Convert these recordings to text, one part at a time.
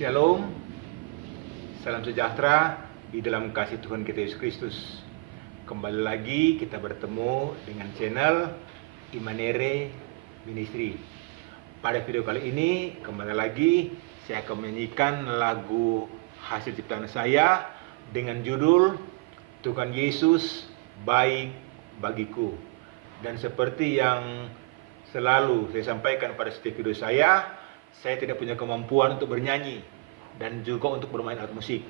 Shalom, salam sejahtera di dalam kasih Tuhan kita Yesus Kristus. Kembali lagi kita bertemu dengan channel Imanere Ministry. Pada video kali ini kembali lagi saya akan menyanyikan lagu hasil ciptaan saya dengan judul Tuhan Yesus Baik Bagiku. Dan seperti yang selalu saya sampaikan pada setiap video saya tidak punya kemampuan untuk bernyanyi dan juga untuk bermain alat musik.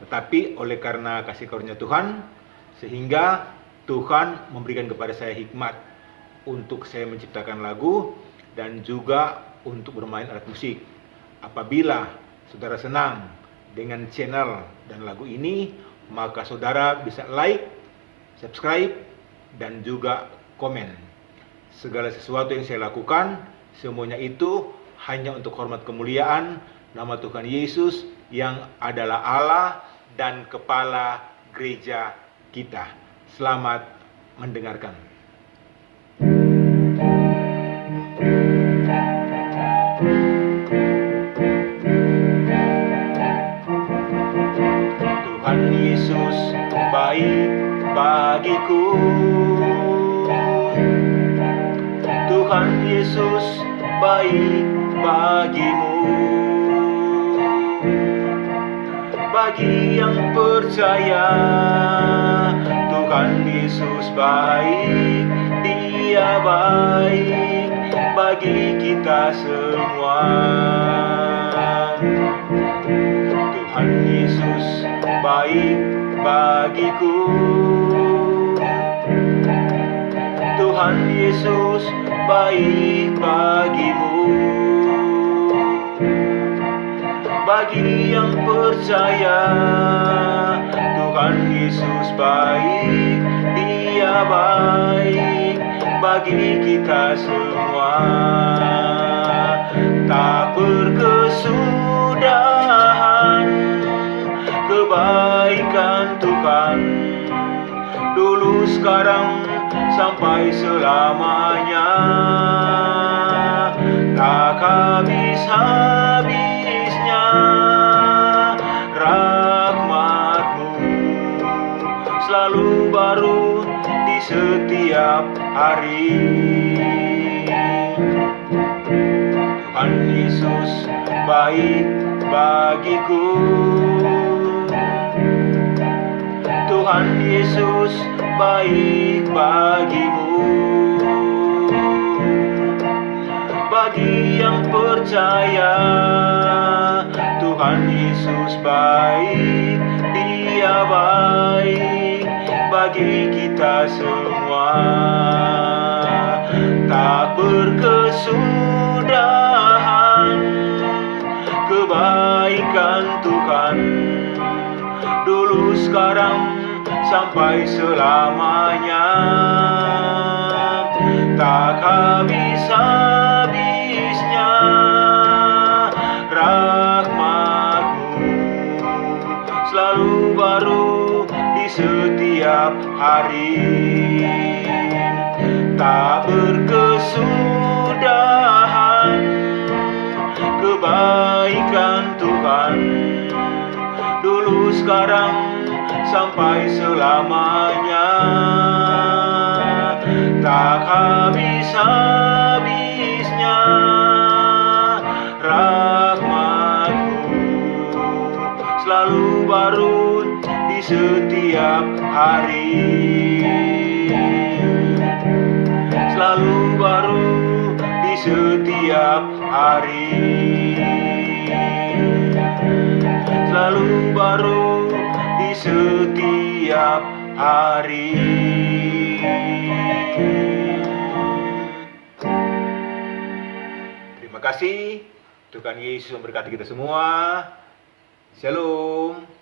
Tetapi oleh karena kasih karunia Tuhan, sehingga Tuhan memberikan kepada saya hikmat untuk saya menciptakan lagu dan juga untuk bermain alat musik. Apabila saudara senang dengan channel dan lagu ini, maka saudara bisa like, subscribe, dan juga komen. Segala sesuatu yang saya lakukan, semuanya itu hanya untuk hormat kemuliaan nama Tuhan Yesus yang adalah Allah dan Kepala gereja kita. Selamat mendengarkan. Tuhan Yesus baik bagiku. Tuhan Yesus baik bagimu. Bagi yang percaya, Tuhan Yesus baik, Dia baik bagi kita semua. Tuhan Yesus baik bagiku. Tuhan Yesus baik bagimu. Bagi yang percaya, Tuhan Yesus baik, Dia baik bagi kita semua. Tak berkesudahan kebaikan Tuhan, dulu sekarang sampai selamanya. Tak habis-habisnya rahmat-Mu, selalu baru di setiap hari. Tuhan Yesus baik bagiku. Tuhan Yesus baik bagimu. Bagi yang percaya, Tuhan Yesus baik, Dia baik bagi kita semua. Tak berkesudahan kebaikan Tuhan, dulu sekarang sampai selamanya. Tak habis-habisnya rahmat-Mu, selalu baru di setiap hari. Tak berkesudahan kebaikan Tuhan, dulu sekarang sampai selamanya. Tak habis-habisnya rahmat-Mu, selalu baru di setiap hari. Selalu baru di setiap hari. Selalu baru di setiap hari. Terima kasih. Tuhan Yesus memberkati kita semua. Shalom.